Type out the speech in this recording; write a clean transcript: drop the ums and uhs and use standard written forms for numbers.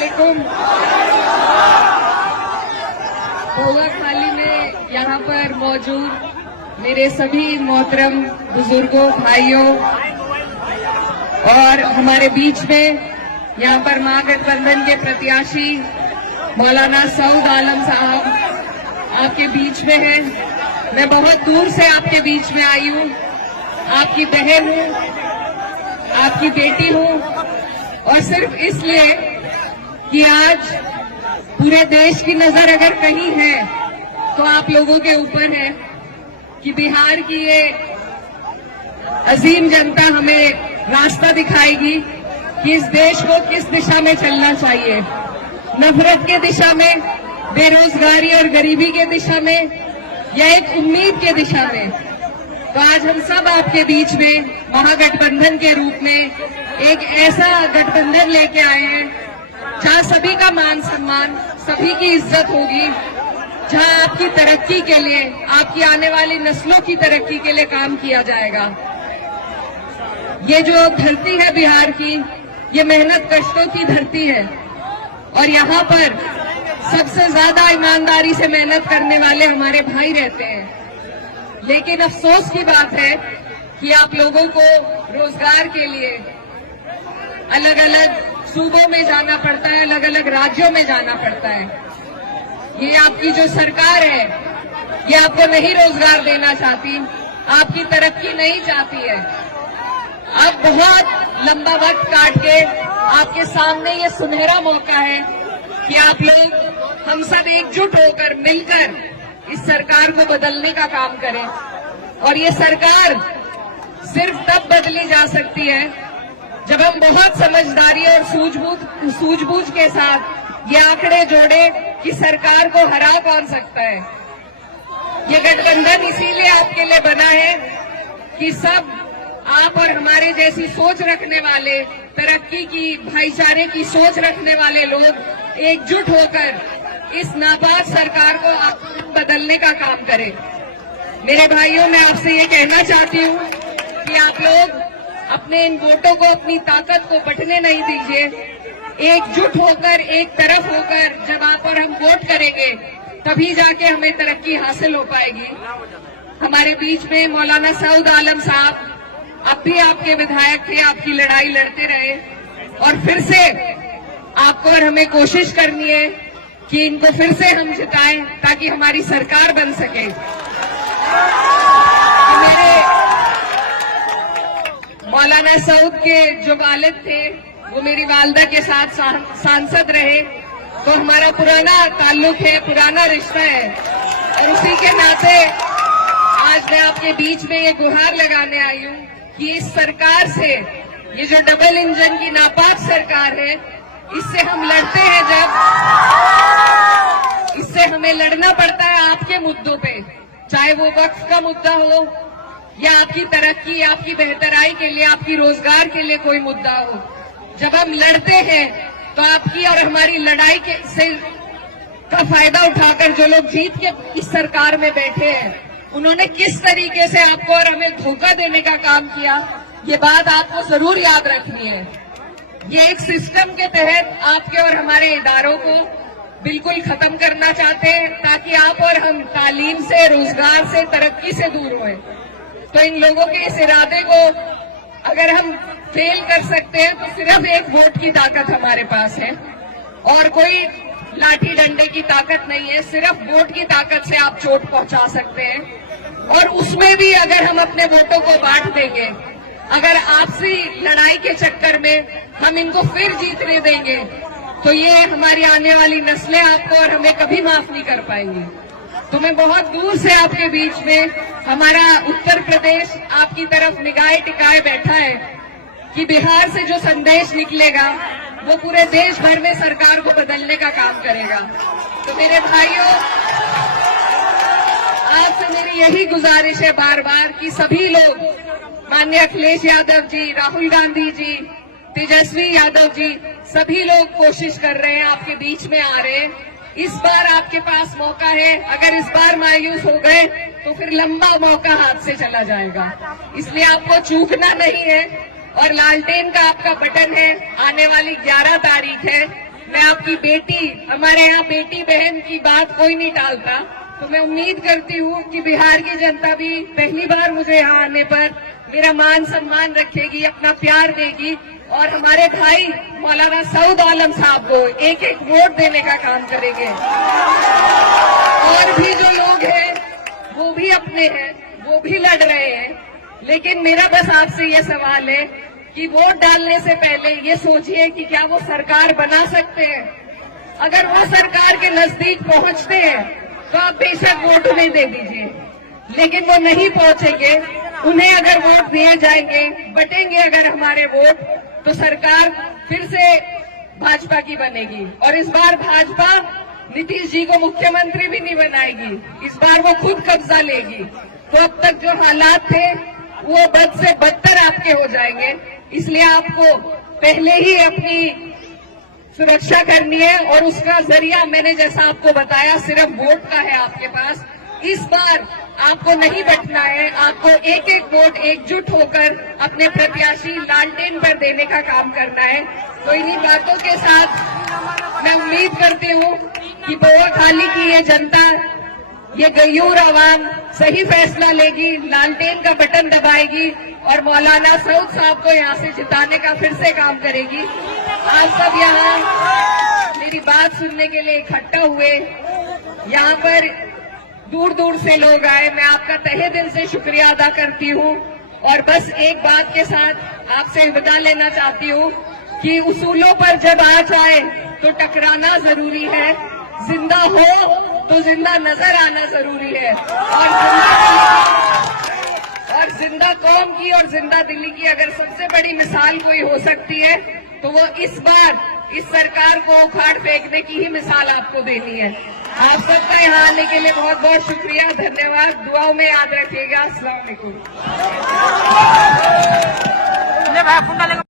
वालेकुम। भोगा खाली में यहाँ पर मौजूद मेरे सभी मोहतरम बुजुर्गों, भाइयों और हमारे बीच में यहाँ पर महागठबंधन के प्रत्याशी मौलाना सऊद आलम साहब आपके बीच में हैं। मैं बहुत दूर से आपके बीच में आई हूँ, आपकी बहन हूँ, आपकी बेटी हूँ, और सिर्फ इसलिए कि आज पूरे देश की नजर अगर कहीं है तो आप लोगों के ऊपर है कि बिहार की ये अजीम जनता हमें रास्ता दिखाएगी कि इस देश को किस दिशा में चलना चाहिए। नफरत के दिशा में, बेरोजगारी और गरीबी के दिशा में, या एक उम्मीद के दिशा में। तो आज हम सब आपके बीच में महागठबंधन के रूप में एक ऐसा गठबंधन लेके आए हैं जहां सभी का मान सम्मान, सभी की इज्जत होगी, जहां आपकी तरक्की के लिए, आपकी आने वाली नस्लों की तरक्की के लिए काम किया जाएगा। ये जो धरती है बिहार की, ये मेहनत कष्टों की धरती है और यहाँ पर सबसे ज्यादा ईमानदारी से मेहनत करने वाले हमारे भाई रहते हैं। लेकिन अफसोस की बात है कि आप लोगों को रोजगार के लिए अलग अलग सूबों में जाना पड़ता है, अलग अलग राज्यों में जाना पड़ता है। ये आपकी जो सरकार है, ये आपको नहीं रोजगार देना चाहती, आपकी तरक्की नहीं चाहती है। अब बहुत लंबा वक्त काट के आपके सामने ये सुनहरा मौका है कि आप लोग हम सब एकजुट होकर मिलकर इस सरकार को बदलने का काम करें। और ये सरकार सिर्फ तब बदली जा सकती है जब हम बहुत समझदारी और सूझबूझ के साथ ये आंकड़े जोड़े कि सरकार को हरा कौन सकता है। ये गठबंधन इसीलिए आपके लिए बना है कि सब आप और हमारे जैसी सोच रखने वाले, तरक्की की, भाईचारे की सोच रखने वाले लोग एकजुट होकर इस नापाक सरकार को बदलने का काम करें। मेरे भाइयों, मैं आपसे ये कहना चाहती हूँ कि आप लोग अपने इन वोटों को, अपनी ताकत को बंटने नहीं दीजिए। एकजुट होकर, एक तरफ होकर जब आप और हम वोट करेंगे तभी जाके हमें तरक्की हासिल हो पाएगी। हमारे बीच में मौलाना सऊद आलम साहब अब भी आपके विधायक थे, आपकी लड़ाई लड़ते रहे, और फिर से आपको और हमें कोशिश करनी है कि इनको फिर से हम जिताएं ताकि हमारी सरकार बन सके। मेरे मौलाना सऊद के जो वालिद थे वो मेरी वालदा के साथ सांसद रहे, तो हमारा पुराना ताल्लुक है, पुराना रिश्ता है, और उसी के नाते आज मैं आपके बीच में ये गुहार लगाने आई हूँ कि इस सरकार से, ये जो डबल इंजन की नापाक सरकार है, इससे हम लड़ते हैं जब इससे हमें लड़ना पड़ता है आपके मुद्दों पे, चाहे वो वक्फ का मुद्दा हो या आपकी तरक्की, आपकी बेहतराई के लिए, आपकी रोजगार के लिए कोई मुद्दा हो। जब हम लड़ते हैं तो आपकी और हमारी लड़ाई का फायदा उठाकर जो लोग जीत के इस सरकार में बैठे हैं, उन्होंने किस तरीके से आपको और हमें धोखा देने का काम किया, ये बात आपको जरूर याद रखनी है। ये एक सिस्टम के तहत आपके और हमारे इदारों को बिल्कुल खत्म करना चाहते हैं ताकि आप और हम तालीम से, रोजगार से, तरक्की से दूर हों। तो इन लोगों के इस इरादे को अगर हम फेल कर सकते हैं तो सिर्फ एक वोट की ताकत हमारे पास है और कोई लाठी डंडे की ताकत नहीं है। सिर्फ वोट की ताकत से आप चोट पहुंचा सकते हैं, और उसमें भी अगर हम अपने वोटों को बांट देंगे, अगर आपसी लड़ाई के चक्कर में हम इनको फिर जीतने देंगे, तो ये हमारी आने वाली नस्लें आपको और हमें कभी माफ नहीं कर पाएंगी। तो मैं बहुत दूर से आपके बीच में, हमारा उत्तर प्रदेश आपकी तरफ निगाहें टिकाए बैठा है कि बिहार से जो संदेश निकलेगा वो पूरे देश भर में सरकार को बदलने का काम करेगा। तो मेरे भाइयों, आपसे मेरी यही गुजारिश है बार बार कि सभी लोग, माननीय अखिलेश यादव जी, राहुल गांधी जी, तेजस्वी यादव जी, सभी लोग कोशिश कर रहे हैं, आपके बीच में आ रहे हैं। इस बार आपके पास मौका है। अगर इस बार मायूस हो गए तो फिर लंबा मौका हाथ से चला जाएगा, इसलिए आपको चूकना नहीं है। और लालटेन का आपका बटन है, आने वाली 11 तारीख है, मैं आपकी बेटी, हमारे यहाँ बेटी बहन की बात कोई नहीं टालता, तो मैं उम्मीद करती हूँ कि बिहार की जनता भी पहली बार मुझे यहाँ आने पर मेरा मान सम्मान रखेगी, अपना प्यार देगी और हमारे भाई मौलाना सऊद आलम साहब को एक एक वोट देने का काम करेंगे। और भी जो लोग हैं वो भी अपने हैं, वो भी लड़ रहे हैं, लेकिन मेरा बस आपसे ये सवाल है कि वोट डालने से पहले ये सोचिए कि क्या वो सरकार बना सकते हैं। अगर वो सरकार के नजदीक पहुंचते हैं तो आप बेशक वोट उन्हें दे दीजिए, लेकिन वो नहीं पहुंचेंगे, उन्हें अगर वोट दिए जाएंगे, बटेंगे अगर हमारे वोट, तो सरकार फिर से भाजपा की बनेगी। और इस बार भाजपा नीतीश जी को मुख्यमंत्री भी नहीं बनाएगी, इस बार वो खुद कब्जा लेगी। तो अब तक जो हालात थे वो बद से बदतर आपके हो जाएंगे, इसलिए आपको पहले ही अपनी सुरक्षा करनी है और उसका जरिया मैंने जैसा आपको बताया सिर्फ वोट का है आपके पास। इस बार आपको नहीं बटना है, आपको एक एक वोट एकजुट होकर अपने प्रत्याशी लालटेन पर देने का काम करना है। तो इन्हीं बातों के साथ मैं उम्मीद करती हूँ कि बोअखाली की ये जनता, ये गयूर आवाम सही फैसला लेगी, लालटेन का बटन दबाएगी और मौलाना सऊद साहब को यहाँ से जिताने का फिर से काम करेगी। आप सब यहाँ मेरी बात सुनने के लिए इकट्ठा हुए, यहाँ पर दूर दूर से लोग आए, मैं आपका तहे दिल से शुक्रिया अदा करती हूँ। और बस एक बात के साथ आपसे विदा लेना चाहती हूँ कि उसूलों पर जब आ जाए तो टकराना जरूरी है, जिंदा हो तो जिंदा नजर आना जरूरी है। और जिंदा कौम की और जिंदा दिल्ली की अगर सबसे बड़ी मिसाल कोई हो सकती है तो वो इस बार इस सरकार को उखाड़ फेंकने की ही मिसाल आपको देनी है। आप सबका यहाँ आने के लिए बहुत बहुत शुक्रिया, धन्यवाद। दुआओं में याद रखिएगा। अस्सलाम वालेकुम।